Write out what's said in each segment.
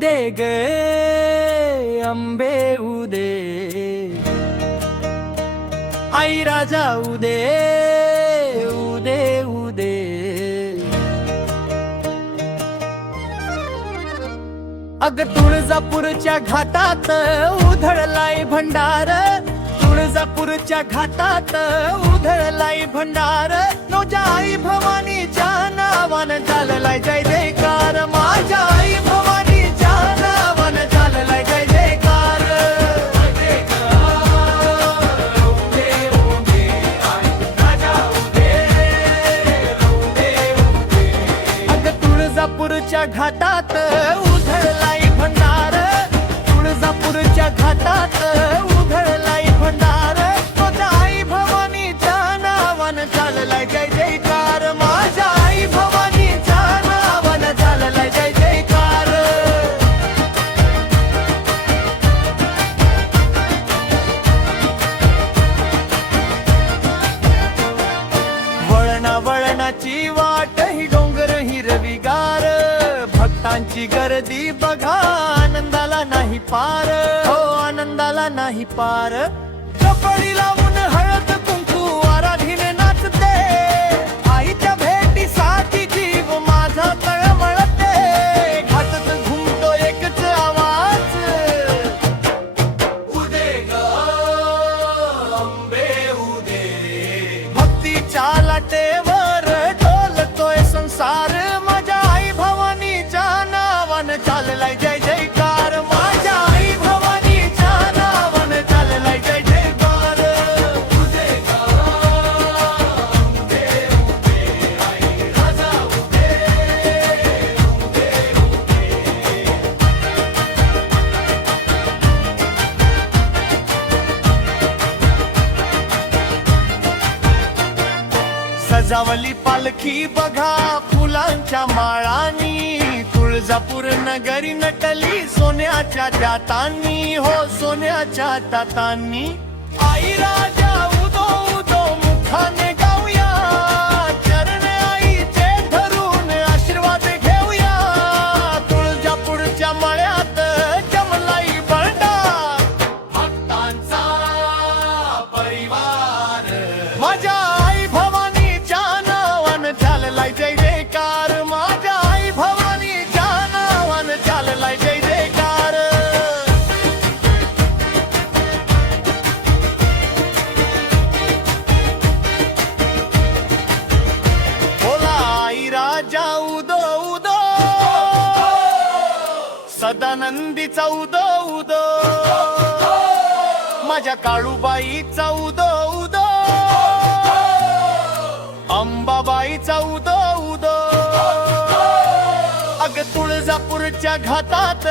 उदे ग अंबे उदे, आई राजा उदे उदे उदे। अग तुळजापूरच्या घाटात उधळलाय भंडार, तुळजापूरच्या घाटात उधळलाय भंडार, नोजा आई भवानीच्या नावान चाललाय जय जयकार, माझ्या आई भवानीच्या नावान चाललाय जय जयकार। अग तुळजापूरच्या घाटात उधळलाय भंडार, तुळजापूरच्या घाटात उधळलाय भंडार, नोजा आई भवानीच्या नावान चाललाय जय जयकार, माझ्या आई भवानीच्या नावान चाललाय जय जयकार। वळणा वळणाची वाट ही डोंगर हिरवीगार, भक्तांची गर्दी बघा आनंदाला नाही पार, हो आनंदाला नाही पार। कपडी लावून हळद कुंकू आराधीने नाचते, आईच्या भेटीसाठी जीव माझा तळमळते, घाटात घुमतो एकच आवाज, उदे ग अंबे उदे। भक्तीच्या लाटेवर डोलतोय संसार, माझ्या आई भवानीच्या नावान चाललाय जय जयकार, माझ्या आई भवानीच्या नावान चाललाय जय जयकार। उदे ग अंबे उदे, आई राजा उदे उदे उदे। सजावली पालखी बघा फुलांच्या माळांनी, तुळजापूर नगरी नटली सोन्याच्या जातांनी, हो सोन्याच्या तातांनी। आई राजा उदो उदो मुखाने गाऊया, चरण आईचे धरून आशीर्वाद घेऊया, तुळजापूरच्या मळ्यात जमलाई भंडार, भक्तांचा परिवार, माझ्या आई भवानीच्या नावान चाललाय जय जयकार, माझ्या आई भवानीच्या नावान चाललाय जय जयकार। बोला आई राजा उदो उदो, सदानंदीचा उदो उदो, माझ्या काळूबाईचा उदो उदो, अंबाबाईचा उदो उदो। अग तुळजापूरच्या घाटात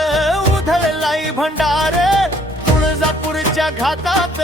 उधळलाय भंडार, तुळजापूरच्या घाटात